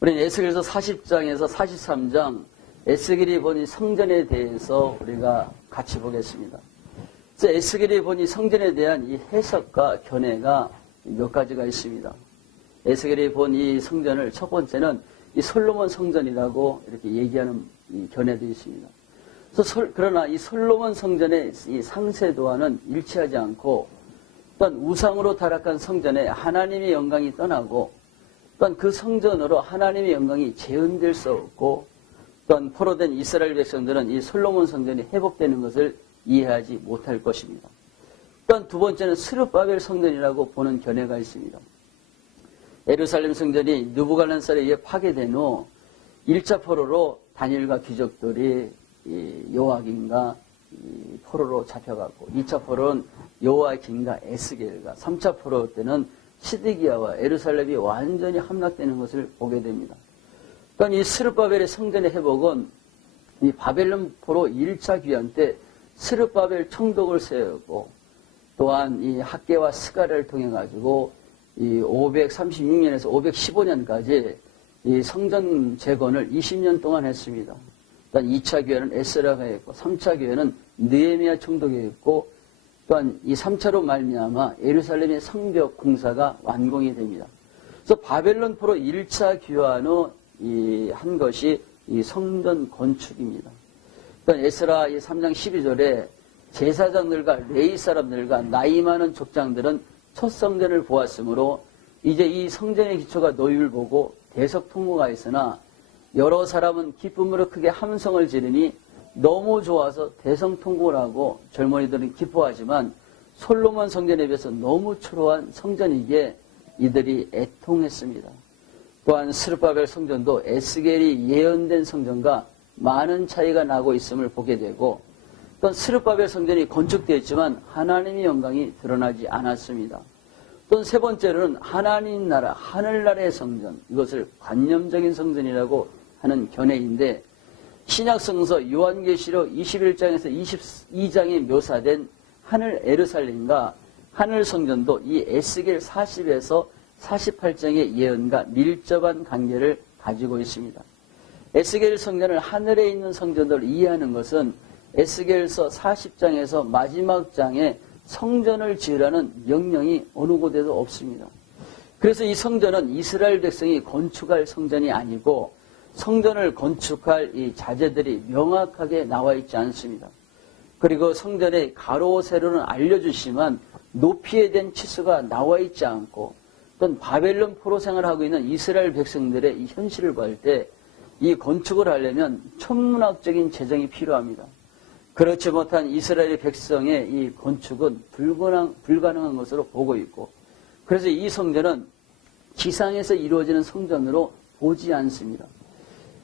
우리는 에스겔서 40장에서 43장 에스겔이 본 이 성전에 대해서 우리가 같이 보겠습니다. 그래서 에스겔이 본 이 성전에 대한 이 해석과 견해가 몇 가지가 있습니다. 에스겔이 본 이 성전을 첫 번째는 이 솔로몬 성전이라고 이렇게 얘기하는 이 견해도 있습니다. 그러나 이 솔로몬 성전의 이 상세도와는 일치하지 않고 또한 우상으로 타락한 성전에 하나님의 영광이 떠나고 또한 그 성전으로 하나님의 영광이 재현될 수 없고 또한 포로된 이스라엘 백성들은 이 솔로몬 성전이 회복되는 것을 이해하지 못할 것입니다. 또한 두 번째는 스룹바벨 성전이라고 보는 견해가 있습니다. 예루살렘 성전이 느부갓네살에 의해 파괴된 후 1차 포로로 다니엘과 귀족들이 요아긴과 포로로 잡혀갔고 2차 포로는 요아긴과 에스겔과 3차 포로 때는 시드기야와 예루살렘이 완전히 함락되는 것을 보게 됩니다. 그러니까 이 스룹바벨의 성전의 회복은 이 바벨론 포로 1차 귀환 때 스룹바벨 총독을 세우고 또한 이 학계와 스가랴를 통해 가지고 이 536년에서 515년까지 이 성전 재건을 20년 동안 했습니다. 또한 2차 교회는 에스라가 했고 3차 교회는 느헤미야 총독이 했고 또한 이 3차로 말미암아 예루살렘의 성벽 공사가 완공이 됩니다. 그래서 바벨론 포로 1차 귀환 후 한 것이 이 성전 건축입니다. 또한 에스라 3장 12절에 제사장들과 레위 사람들과 나이 많은 족장들은 첫 성전을 보았으므로 이제 이 성전의 기초가 노임을 보고 대석통고가 있으나 여러 사람은 기쁨으로 크게 함성을 지르니 너무 좋아서 대성통고를 하고 젊은이들은 기뻐하지만 솔로몬 성전에 비해서 너무 초라한 성전이기에 이들이 애통했습니다. 또한 스룹바벨 성전도 에스겔이 예언된 성전과 많은 차이가 나고 있음을 보게 되고 또한 스룹바벨 성전이 건축되었지만 하나님의 영광이 드러나지 않았습니다. 또한 세 번째로는 하나님 나라, 하늘나라의 성전, 이것을 관념적인 성전이라고 하는 견해인데 신약성서 요한계시록 21장에서 22장에 묘사된 하늘 예루살렘과 하늘 성전도 이 에스겔 40에서 48장의 예언과 밀접한 관계를 가지고 있습니다. 에스겔 성전을 하늘에 있는 성전으로 이해하는 것은 에스겔서 40장에서 마지막 장에 성전을 지으라는 명령이 어느 곳에도 없습니다. 그래서 이 성전은 이스라엘 백성이 건축할 성전이 아니고 성전을 건축할 이 자재들이 명확하게 나와 있지 않습니다. 그리고 성전의 가로 세로는 알려주시지만 높이에 대한 치수가 나와 있지 않고 또는 바벨론 포로 생활하고 있는 이스라엘 백성들의 이 현실을 볼 때 이 건축을 하려면 천문학적인 재정이 필요합니다. 그렇지 못한 이스라엘 백성의 이 건축은 불가능한 것으로 보고 있고 그래서 이 성전은 지상에서 이루어지는 성전으로 보지 않습니다.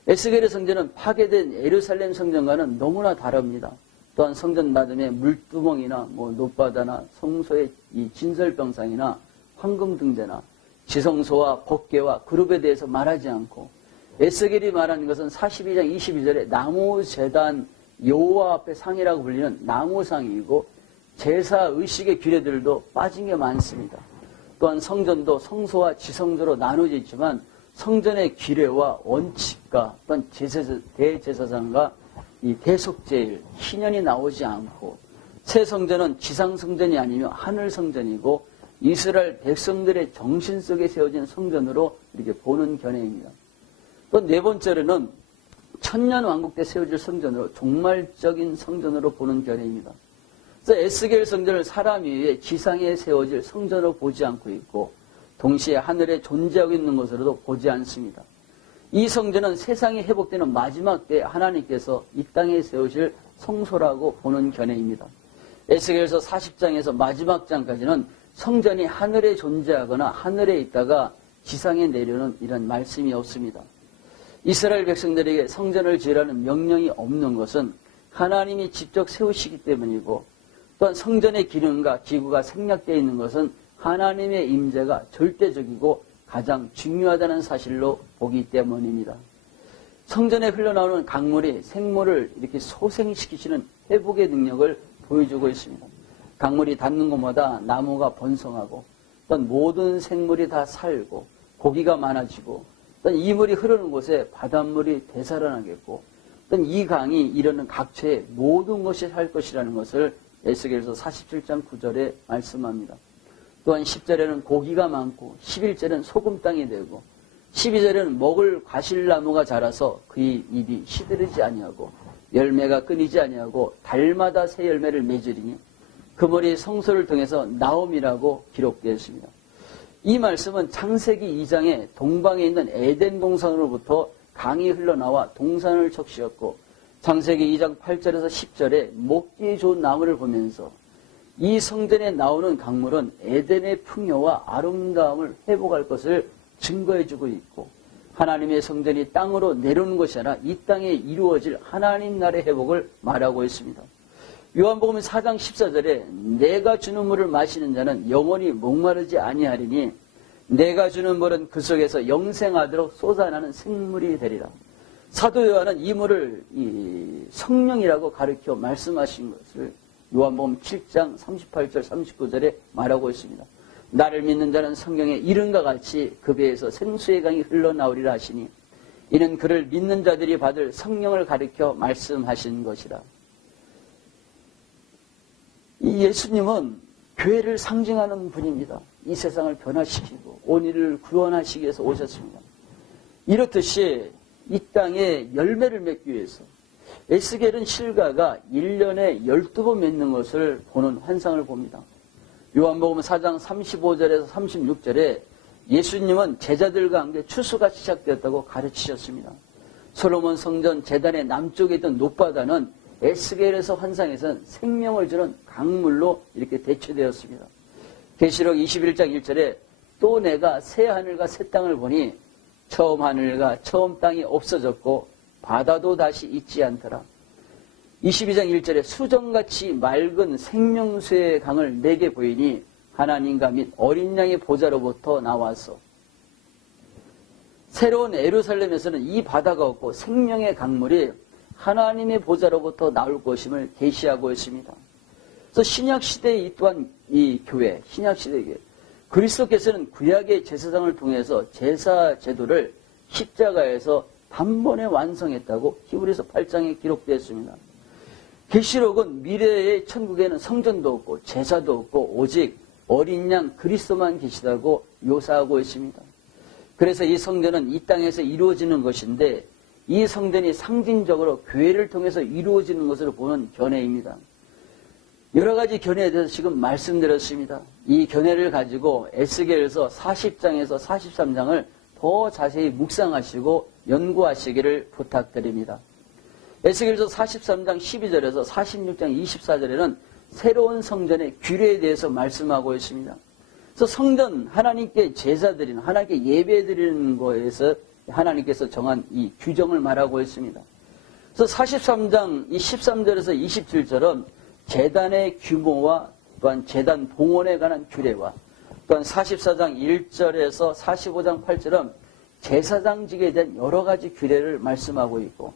에스겔의 성전은 파괴된 예루살렘 성전과는 너무나 다릅니다. 또한 성전 나름의 물두멍이나 노바다나 성소의 이 진설병상이나 황금 등대나 지성소와 법궤와 그룹에 대해서 말하지 않고 에스겔이 말하는 것은 42장 22절에 나무 제단 여호와 앞에 상이라고 불리는 나무상이고 제사 의식의 규례들도 빠진 게 많습니다. 또한 성전도 성소와 지성소로 나누어져 있지만 성전의 규례와 원칙과 또한 대제사장과 이 대속제일, 희년이 나오지 않고 새 성전은 지상 성전이 아니며 하늘 성전이고 이스라엘 백성들의 정신 속에 세워진 성전으로 이렇게 보는 견해입니다. 또 네 번째로는 천년 왕국 때 세워질 성전으로 종말적인 성전으로 보는 견해입니다. 그래서 에스겔 성전을 사람 위에 지상에 세워질 성전으로 보지 않고 있고 동시에 하늘에 존재하고 있는 것으로도 보지 않습니다. 이 성전은 세상이 회복되는 마지막 때 하나님께서 이 땅에 세우실 성소라고 보는 견해입니다. 에스겔서 40장에서 마지막 장까지는 성전이 하늘에 존재하거나 하늘에 있다가 지상에 내려오는 이런 말씀이 없습니다. 이스라엘 백성들에게 성전을 지으라는 명령이 없는 것은 하나님이 직접 세우시기 때문이고 또한 성전의 기능과 기구가 생략되어 있는 것은 하나님의 임재가 절대적이고 가장 중요하다는 사실로 보기 때문입니다. 성전에 흘러나오는 강물이 생물을 이렇게 소생시키시는 회복의 능력을 보여주고 있습니다. 강물이 닿는 곳마다 나무가 번성하고 또한 모든 생물이 다 살고 고기가 많아지고 또한 이 물이 흐르는 곳에 바닷물이 되살아나겠고 또한 이 강이 이르는 각처에 모든 것이 살 것이라는 것을 에스겔서 47장 9절에 말씀합니다. 또한 10절에는 고기가 많고 11절에는 소금 땅이 되고 12절에는 먹을 과실나무가 자라서 그의 잎이 시들지 아니하고 열매가 끊이지 아니하고 달마다 새 열매를 맺으리니 그 물이 성소를 통해서 나옴이라고 기록되어 있습니다. 이 말씀은 창세기 2장에 동방에 있는 에덴 동산으로부터 강이 흘러나와 동산을 적시었고 창세기 2장 8절에서 10절에 먹기에 좋은 나무를 보면서 이 성전에 나오는 강물은 에덴의 풍요와 아름다움을 회복할 것을 증거해주고 있고 하나님의 성전이 땅으로 내려오는 것이 아니라 이 땅에 이루어질 하나님 나라의 회복을 말하고 있습니다. 요한복음 4장 14절에 내가 주는 물을 마시는 자는 영원히 목마르지 아니하리니 내가 주는 물은 그 속에서 영생하도록 쏟아나는 생물이 되리라. 사도 요한은 이 물을 성령이라고 가르쳐 말씀하신 것을 요한복음 7장 38절 39절에 말하고 있습니다. 나를 믿는 자는 성경에 이른과 같이 그 배에서 생수의 강이 흘러나오리라 하시니 이는 그를 믿는 자들이 받을 성령을 가리켜 말씀하신 것이라. 이 예수님은 교회를 상징하는 분입니다. 이 세상을 변화시키고 온유를 구원하시기 위해서 오셨습니다. 이렇듯이 이 땅에 열매를 맺기 위해서 에스겔은 실가가 1년에 12번 맺는 것을 보는 환상을 봅니다. 요한복음 4장 35절에서 36절에 예수님은 제자들과 함께 추수가 시작되었다고 가르치셨습니다. 솔로몬 성전 제단의 남쪽에 있던 높바다는 에스겔에서 환상에서는 생명을 주는 강물로 이렇게 대체되었습니다. 계시록 21장 1절에 또 내가 새 하늘과 새 땅을 보니 처음 하늘과 처음 땅이 없어졌고 바다도 다시 있지 않더라. 22장 1절에 수정같이 맑은 생명수의 강을 내게 보이니 하나님과 및 어린 양의 보좌로부터 나와서 새로운 예루살렘에서는 이 바다가 없고 생명의 강물이 하나님의 보좌로부터 나올 것임을 계시하고 있습니다. 그래서 신약시대에 또한 이 교회, 신약시대의 교회, 그리스도께서는 구약의 제사장을 통해서 제사 제도를 십자가에서 단번에 완성했다고 히브리서 8장에 기록되어 있습니다. 계시록은 미래의 천국에는 성전도 없고 제사도 없고 오직 어린 양 그리스도만 계시다고 묘사하고 있습니다. 그래서 이 성전은 이 땅에서 이루어지는 것인데 이 성전이 상징적으로 교회를 통해서 이루어지는 것으로 보는 견해입니다. 여러 가지 견해에 대해서 지금 말씀드렸습니다. 이 견해를 가지고 에스겔서 40장에서 43장을 더 자세히 묵상하시고 연구하시기를 부탁드립니다. 에스겔서 43장 12절에서 46장 24절에는 새로운 성전의 규례에 대해서 말씀하고 있습니다. 그래서 성전, 하나님께 제사드리는, 하나님께 예배드리는 거에서 하나님께서 정한 이 규정을 말하고 있습니다. 그래서 43장 13절에서 27절은 제단의 규모와 또한 제단 봉헌에 관한 규례와 또한 44장 1절에서 45장 8절은 제사장직에 대한 여러 가지 규례를 말씀하고 있고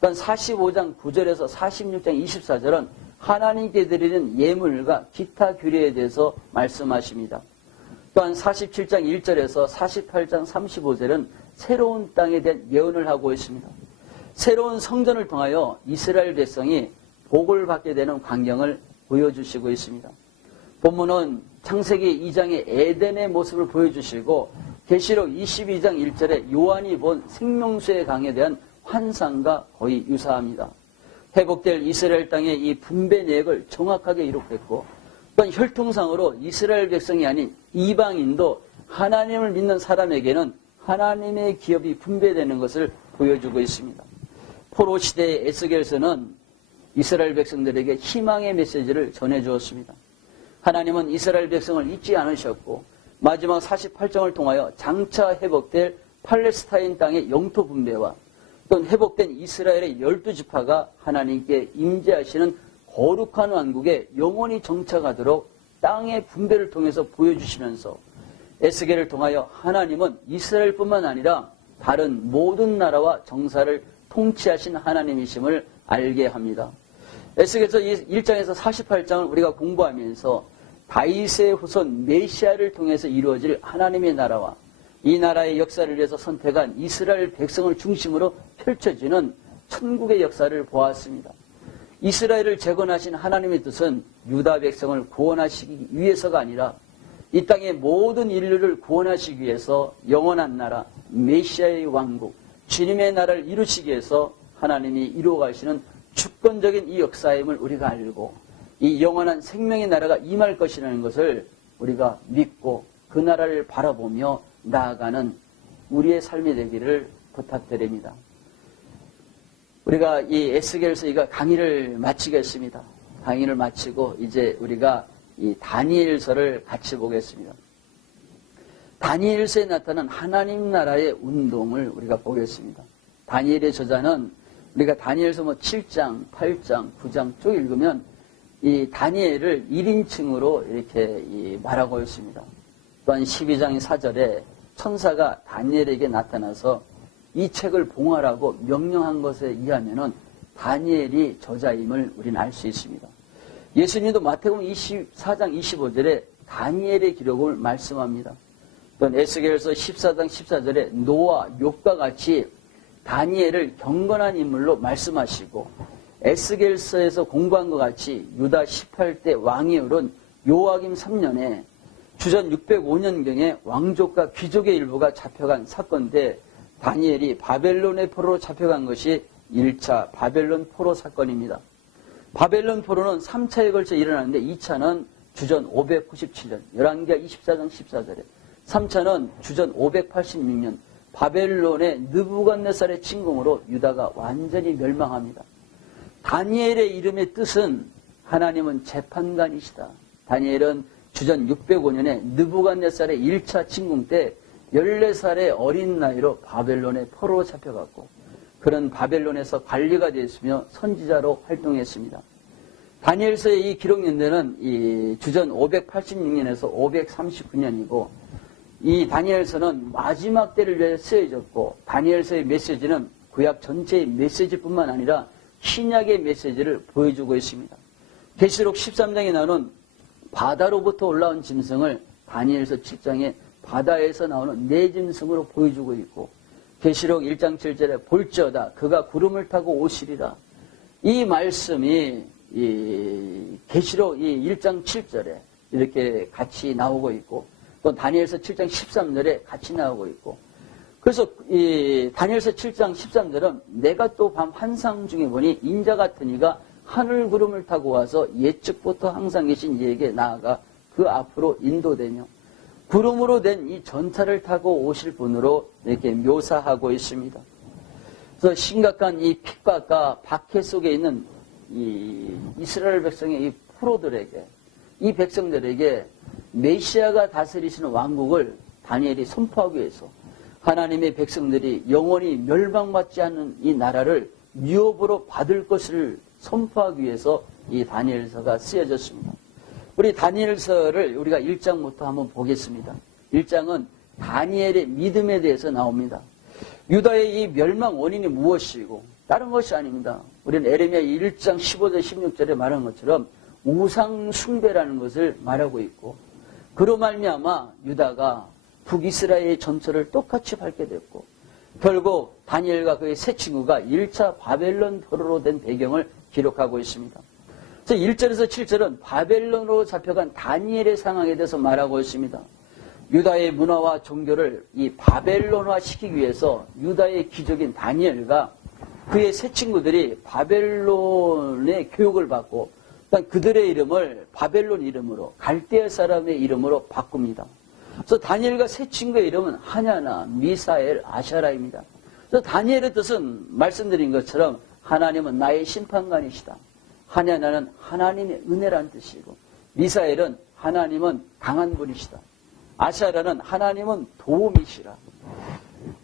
또한 45장 9절에서 46장 24절은 하나님께 드리는 예물과 기타 규례에 대해서 말씀하십니다. 또한 47장 1절에서 48장 35절은 새로운 땅에 대한 예언을 하고 있습니다. 새로운 성전을 통하여 이스라엘 백성이 복을 받게 되는 광경을 보여주시고 있습니다. 본문은 창세기 2장의 에덴의 모습을 보여주시고 계시록 22장 1절에 요한이 본 생명수의 강에 대한 환상과 거의 유사합니다. 회복될 이스라엘 땅의 이 분배 내역을 정확하게 기록했고 또한 혈통상으로 이스라엘 백성이 아닌 이방인도 하나님을 믿는 사람에게는 하나님의 기업이 분배되는 것을 보여주고 있습니다. 포로 시대의 에스겔서는 이스라엘 백성들에게 희망의 메시지를 전해주었습니다. 하나님은 이스라엘 백성을 잊지 않으셨고 마지막 48장을 통하여 장차 회복될 팔레스타인 땅의 영토 분배와 또는 회복된 이스라엘의 12지파가 하나님께 임재하시는 거룩한 왕국에 영원히 정착하도록 땅의 분배를 통해서 보여주시면서 에스겔을 통하여 하나님은 이스라엘뿐만 아니라 다른 모든 나라와 정사를 통치하신 하나님이심을 알게 합니다. 에스겔서 1장에서 48장을 우리가 공부하면서 다윗의 후손 메시아를 통해서 이루어질 하나님의 나라와 이 나라의 역사를 위해서 선택한 이스라엘 백성을 중심으로 펼쳐지는 천국의 역사를 보았습니다. 이스라엘을 재건하신 하나님의 뜻은 유다 백성을 구원하시기 위해서가 아니라 이 땅의 모든 인류를 구원하시기 위해서 영원한 나라, 메시아의 왕국, 주님의 나라를 이루시기 위해서 하나님이 이루어가시는 주권적인 이 역사임을 우리가 알고 이 영원한 생명의 나라가 임할 것이라는 것을 우리가 믿고 그 나라를 바라보며 나아가는 우리의 삶이 되기를 부탁드립니다. 우리가 이 에스겔서 이거 강의를 마치겠습니다. 강의를 마치고 이제 우리가 이 다니엘서를 같이 보겠습니다. 다니엘서에 나타난 하나님 나라의 운동을 우리가 보겠습니다. 다니엘의 저자는 우리가 다니엘서 7장, 8장, 9장 쭉 읽으면 이 다니엘을 1인칭으로 이렇게 말하고 있습니다. 또한 12장 4절에 천사가 다니엘에게 나타나서 이 책을 봉하라고 명령한 것에 의하면은 다니엘이 저자임을 우리는 알 수 있습니다. 예수님도 마태복음 24장 25절에 다니엘의 기록을 말씀합니다. 또한 에스겔서 14장 14절에 노아, 욥과 같이 다니엘을 경건한 인물로 말씀하시고 에스겔서에서 공부한 것 같이 유다 18대 왕이 오른 요아김 3년에 주전 605년경에 왕족과 귀족의 일부가 잡혀간 사건인데 다니엘이 바벨론의 포로로 잡혀간 것이 1차 바벨론 포로 사건입니다. 바벨론 포로는 3차에 걸쳐 일어나는데 2차는 주전 597년 열왕기하 24장 14절에 3차는 주전 586년 바벨론의 느부갓네살의 침공으로 유다가 완전히 멸망합니다. 다니엘의 이름의 뜻은 하나님은 재판관이시다. 다니엘은 주전 605년에 느부갓네살의 1차 침공 때 14살의 어린 나이로 바벨론의 포로로 잡혀갔고 그런 바벨론에서 관리가 되었으며 선지자로 활동했습니다. 다니엘서의 이 기록 연대는 이 주전 586년에서 539년이고 이 다니엘서는 마지막 때를 위해 쓰여졌고 다니엘서의 메시지는 구약 전체의 메시지뿐만 아니라 신약의 메시지를 보여주고 있습니다. 계시록 13장에 나오는 바다로부터 올라온 짐승을 다니엘서 7장에 바다에서 나오는 네 짐승으로 보여주고 있고 계시록 1장 7절에 볼지어다 그가 구름을 타고 오시리라. 이 말씀이 계시록 1장 7절에 이렇게 같이 나오고 있고 또 다니엘서 7장 13절에 같이 나오고 있고 그래서 이 다니엘서 7장 13절은 내가 또 밤 환상 중에 보니 인자 같은 이가 하늘 구름을 타고 와서 예측부터 항상 계신 이에게 나아가 그 앞으로 인도되며 구름으로 된 이 전차를 타고 오실 분으로 이렇게 묘사하고 있습니다. 그래서 심각한 이 핍박과 박해 속에 있는 이 이스라엘 백성의 이 포로들에게 이 백성들에게 메시아가 다스리시는 왕국을 다니엘이 선포하기 위해서 하나님의 백성들이 영원히 멸망받지 않는 이 나라를 유업으로 받을 것을 선포하기 위해서 이 다니엘서가 쓰여졌습니다. 우리 다니엘서를 우리가 1장부터 한번 보겠습니다. 1장은 다니엘의 믿음에 대해서 나옵니다. 유다의 이 멸망 원인이 무엇이고 다른 것이 아닙니다. 우리는 에레미야 1장 15절 16절에 말한 것처럼 우상 숭배라는 것을 말하고 있고 그로 말미암아 유다가 북이스라엘의 전철을 똑같이 밟게 됐고 결국 다니엘과 그의 세 친구가 1차 바벨론 포로로 된 배경을 기록하고 있습니다. 1절에서 7절은 바벨론으로 잡혀간 다니엘의 상황에 대해서 말하고 있습니다. 유다의 문화와 종교를 이 바벨론화 시키기 위해서 유다의 귀족인 다니엘과 그의 세 친구들이 바벨론의 교육을 받고 그들의 이름을 바벨론 이름으로 갈대아 사람의 이름으로 바꿉니다. 그래서 다니엘과 세 친구의 이름은 하냐나, 미사엘, 아샤라입니다. 그래서 다니엘의 뜻은 말씀드린 것처럼 하나님은 나의 심판관이시다. 하냐나는 하나님의 은혜라는 뜻이고 미사엘은 하나님은 강한 분이시다. 아샤라는 하나님은 도움이시라.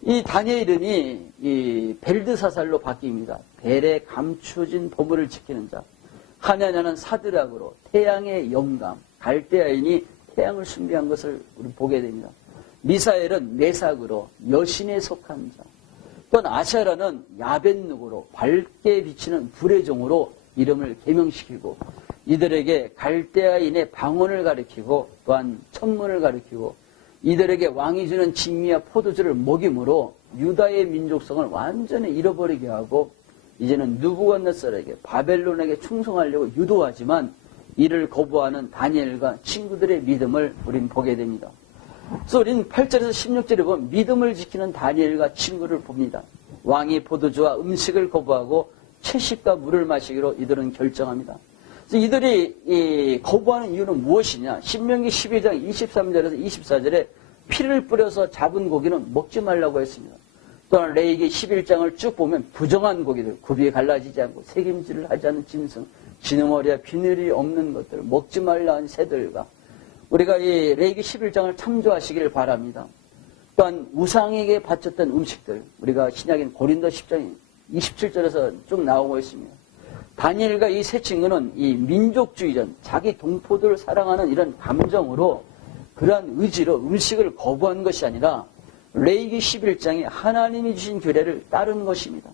이 다니엘 이름이 이 벨드사살로 바뀝니다. 벨에 감추어진 보물을 지키는 자. 하냐냐는 사드락으로 태양의 영감, 갈대아인이 태양을 숭배한 것을 우리 보게 됩니다. 미사엘은 메삭으로 여신에 속한 자. 또한 아샤라는 야벳누고로 밝게 비치는 불의 종으로 이름을 개명시키고 이들에게 갈대아인의 방언을 가리키고 또한 천문을 가리키고 이들에게 왕이 주는 진미와 포도주를 먹임으로 유다의 민족성을 완전히 잃어버리게 하고 이제는 느부갓네살에게 바벨론에게 충성하려고 유도하지만 이를 거부하는 다니엘과 친구들의 믿음을 우리는 보게 됩니다. 그래서 우리는 8절에서 16절에 보면 믿음을 지키는 다니엘과 친구를 봅니다. 왕이 포도주와 음식을 거부하고 채식과 물을 마시기로 이들은 결정합니다. 그래서 이들이 거부하는 이유는 무엇이냐? 신명기 12장 23절에서 24절에 피를 뿌려서 잡은 고기는 먹지 말라고 했습니다. 또한 레위기 11장을 쭉 보면 부정한 고기들, 굽이 갈라지지 않고 새김질을 하지 않은 짐승, 지느머리와 비늘이 없는 것들, 먹지 말라 한 새들과 우리가 이 레위기 11장을 참조하시기를 바랍니다. 또한 우상에게 바쳤던 음식들, 우리가 신약인 고린도 10장 27절에서 쭉 나오고 있습니다. 다니엘과 이 세 친구는 이 민족주의전, 자기 동포들을 사랑하는 이런 감정으로 그러한 의지로 음식을 거부한 것이 아니라 레위기 11장에 하나님이 주신 규례를 따른 것입니다.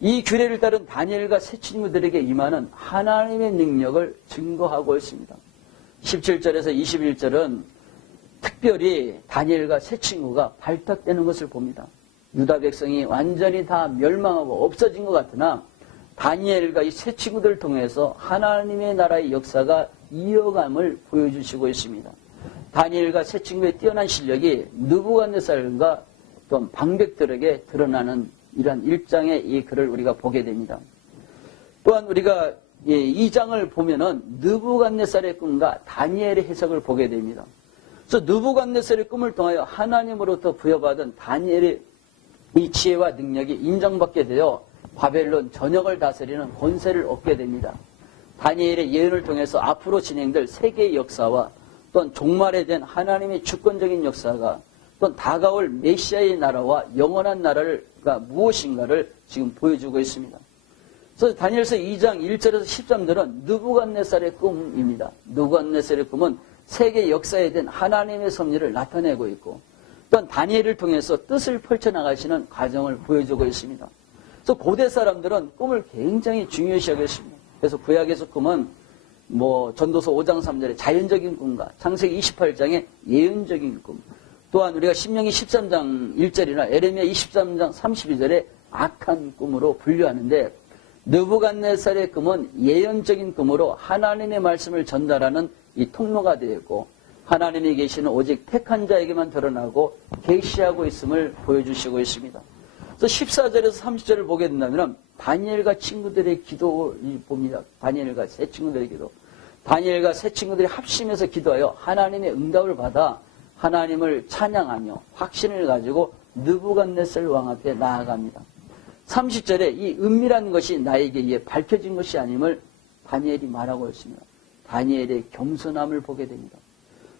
이 규례를 따른 다니엘과 세 친구들에게 임하는 하나님의 능력을 증거하고 있습니다. 17절에서 21절은 특별히 다니엘과 세 친구가 발탁되는 것을 봅니다. 유다 백성이 완전히 다 멸망하고 없어진 것 같으나 다니엘과 이 세 친구들을 통해서 하나님의 나라의 역사가 이어감을 보여주시고 있습니다. 다니엘과 세 친구의 뛰어난 실력이 느부갓네살과 또 방백들에게 드러나는 이러한 일장의 이 글을 우리가 보게 됩니다. 또한 우리가 이 장을 보면은 느부갓네살의 꿈과 다니엘의 해석을 보게 됩니다. 그래서 느부갓네살의 꿈을 통하여 하나님으로부터 부여받은 다니엘의 이 지혜와 능력이 인정받게 되어 바벨론 전역을 다스리는 권세를 얻게 됩니다. 다니엘의 예언을 통해서 앞으로 진행될 세계의 역사와 또한 종말에 대한 하나님의 주권적인 역사가 또한 다가올 메시아의 나라와 영원한 나라가 무엇인가를 지금 보여주고 있습니다. 그래서 다니엘서 2장 1절에서 13절은 느부갓네살의 꿈입니다. 느부갓네살의 꿈은 세계 역사에 대한 하나님의 섭리를 나타내고 있고 또한 다니엘을 통해서 뜻을 펼쳐나가시는 과정을 보여주고 있습니다. 그래서 고대 사람들은 꿈을 굉장히 중요시 여겼습니다. 그래서 구약에서 꿈은 전도서 5장 3절에 자연적인 꿈과 창세기 28장의 예언적인 꿈, 또한 우리가 신명기 13장 1절이나 에레미야 23장 32절에 악한 꿈으로 분류하는데 느부갓네살의 꿈은 예언적인 꿈으로 하나님의 말씀을 전달하는 이 통로가 되었고 하나님이 계시는 오직 택한 자에게만 드러나고 계시하고 있음을 보여주시고 있습니다. 그래서 14절에서 30절을 보게 된다면 다니엘과 친구들의 기도를 봅니다. 다니엘과 세 친구들의 기도. 다니엘과 세 친구들이 합심해서 기도하여 하나님의 응답을 받아 하나님을 찬양하며 확신을 가지고 느부갓네살 왕 앞에 나아갑니다. 30절에 이 은밀한 것이 나에게 의해 밝혀진 것이 아님을 다니엘이 말하고 있습니다. 다니엘의 겸손함을 보게 됩니다.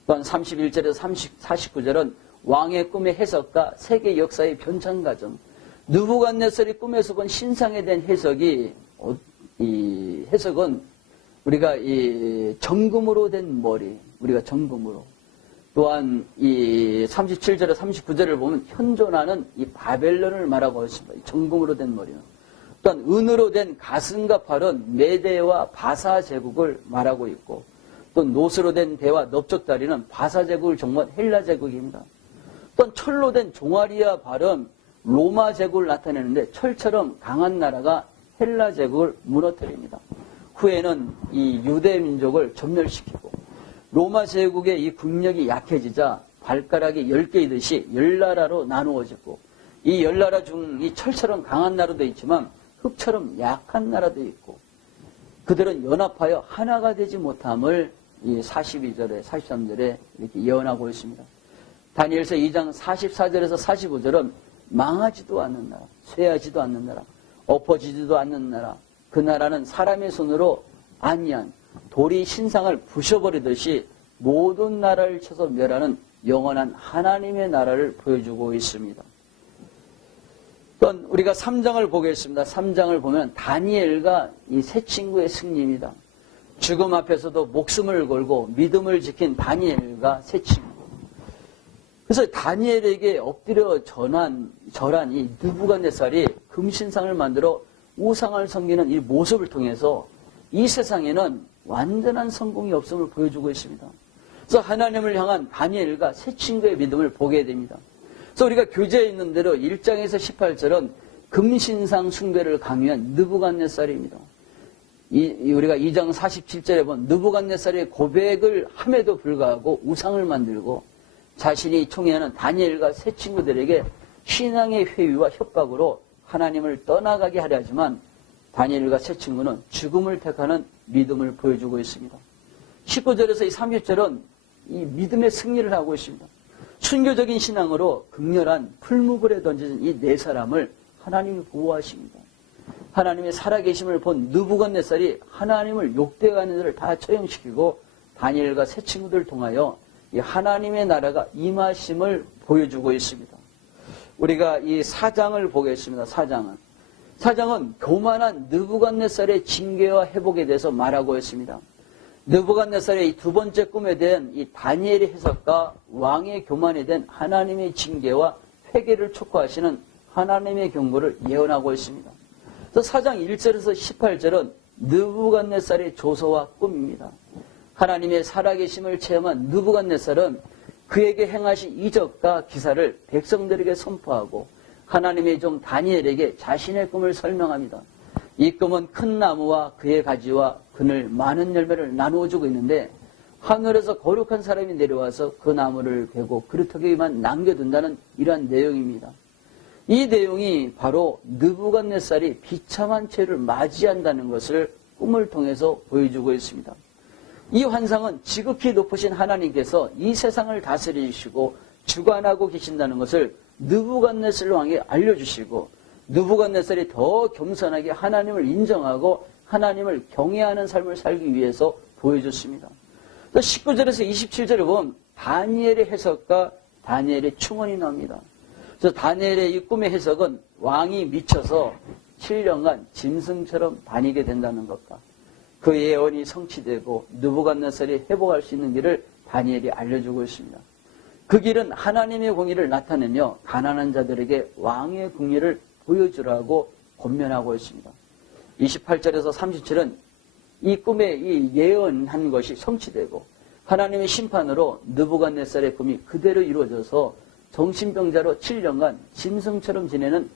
또한 31절에서 49절은 왕의 꿈의 해석과 세계 역사의 변천 과정, 느부갓네살이 꿈에서 본 신상에 대한 해석은 우리가 이 정금으로 된 머리, 우리가 정금으로. 또한 이 37절에 39절을 보면 현존하는 이 바벨론을 말하고 있습니다. 정금으로 된 머리는. 또한 은으로 된 가슴과 팔은 메대와 바사 제국을 말하고 있고 또 노스로 된 배와 넓적다리는 바사 제국을 정말 헬라 제국입니다. 또한 철로 된 종아리와 발은 로마 제국을 나타내는데 철처럼 강한 나라가 헬라 제국을 무너뜨립니다. 후에는 이 유대 민족을 전멸시키고 로마 제국의 이 국력이 약해지자 발가락이 10개이듯이 10나라로 나누어졌고 이 10나라 중 이 철처럼 강한 나라도 있지만 흙처럼 약한 나라도 있고 그들은 연합하여 하나가 되지 못함을 이 42절에 43절에 이렇게 예언하고 있습니다. 다니엘서 2장 44절에서 45절은 망하지도 않는 나라, 쇠하지도 않는 나라, 엎어지지도 않는 나라, 그 나라는 사람의 손으로 아니한 돌이 신상을 부셔버리듯이 모든 나라를 쳐서 멸하는 영원한 하나님의 나라를 보여주고 있습니다. 또한 우리가 3장을 보겠습니다. 3장을 보면 다니엘과 이 세 친구의 승리입니다. 죽음 앞에서도 목숨을 걸고 믿음을 지킨 다니엘과 세 친구. 그래서 다니엘에게 엎드려 절한 이 느부갓네살이 금신상을 만들어 우상을 섬기는 이 모습을 통해서 이 세상에는 완전한 성공이 없음을 보여주고 있습니다. 그래서 하나님을 향한 다니엘과 세 친구의 믿음을 보게 됩니다. 그래서 우리가 교재에 있는 대로 1장에서 18절은 금신상 숭배를 강요한 느부갓네살입니다. 우리가 2장 47절에 보면 느부갓네살의 고백을 함에도 불구하고 우상을 만들고 자신이 총애하는 다니엘과 세 친구들에게 신앙의 회유와 협박으로 하나님을 떠나가게 하려 하지만 다니엘과 세 친구는 죽음을 택하는 믿음을 보여주고 있습니다. 19절에서 이 30절은 이 믿음의 승리를 하고 있습니다. 순교적인 신앙으로 극렬한 풀무불에 던져진 이 네 사람을 하나님이 보호하십니다. 하나님의 살아계심을 본 느부갓네살이 하나님을 욕되어하는 일을 다 처형시키고 다니엘과 세 친구들을 통하여 이 하나님의 나라가 임하심을 보여주고 있습니다. 우리가 이 4장을 보겠습니다. 4장은 교만한 느부갓네살의 징계와 회복에 대해서 말하고 있습니다. 느부갓네살의 이 두 번째 꿈에 대한 이 다니엘의 해석과 왕의 교만에 대한 하나님의 징계와 회개를 촉구하시는 하나님의 경고를 예언하고 있습니다. 그래서 4장 1절에서 18절은 느부갓네살의 조서와 꿈입니다. 하나님의 살아계심을 체험한 느부갓네살은 그에게 행하신 이적과 기사를 백성들에게 선포하고 하나님의 종 다니엘에게 자신의 꿈을 설명합니다. 이 꿈은 큰 나무와 그의 가지와 그늘 많은 열매를 나누어 주고 있는데 하늘에서 거룩한 사람이 내려와서 그 나무를 베고 그루터기만 남겨둔다는 이러한 내용입니다. 이 내용이 바로 느부갓네살이 비참한 죄를 맞이한다는 것을 꿈을 통해서 보여주고 있습니다. 이 환상은 지극히 높으신 하나님께서 이 세상을 다스리시고 주관하고 계신다는 것을 느부갓네살 왕에게 알려주시고 느부갓네살이 더 겸손하게 하나님을 인정하고 하나님을 경외하는 삶을 살기 위해서 보여줬습니다. 19절에서 27절에 보면 다니엘의 해석과 다니엘의 충언이 나옵니다. 그래서 다니엘의 이 꿈의 해석은 왕이 미쳐서 7년간 짐승처럼 다니게 된다는 것과 그 예언이 성취되고 느부갓네살이 회복할 수 있는 길을 다니엘이 알려주고 있습니다. 그 길은 하나님의 공의를 나타내며 가난한 자들에게 왕의 공의를 보여주라고 권면하고 있습니다. 28절에서 37은 이 꿈에 이 예언한 것이 성취되고 하나님의 심판으로 느부갓네살의 꿈이 그대로 이루어져서 정신병자로 7년간 짐승처럼 지내는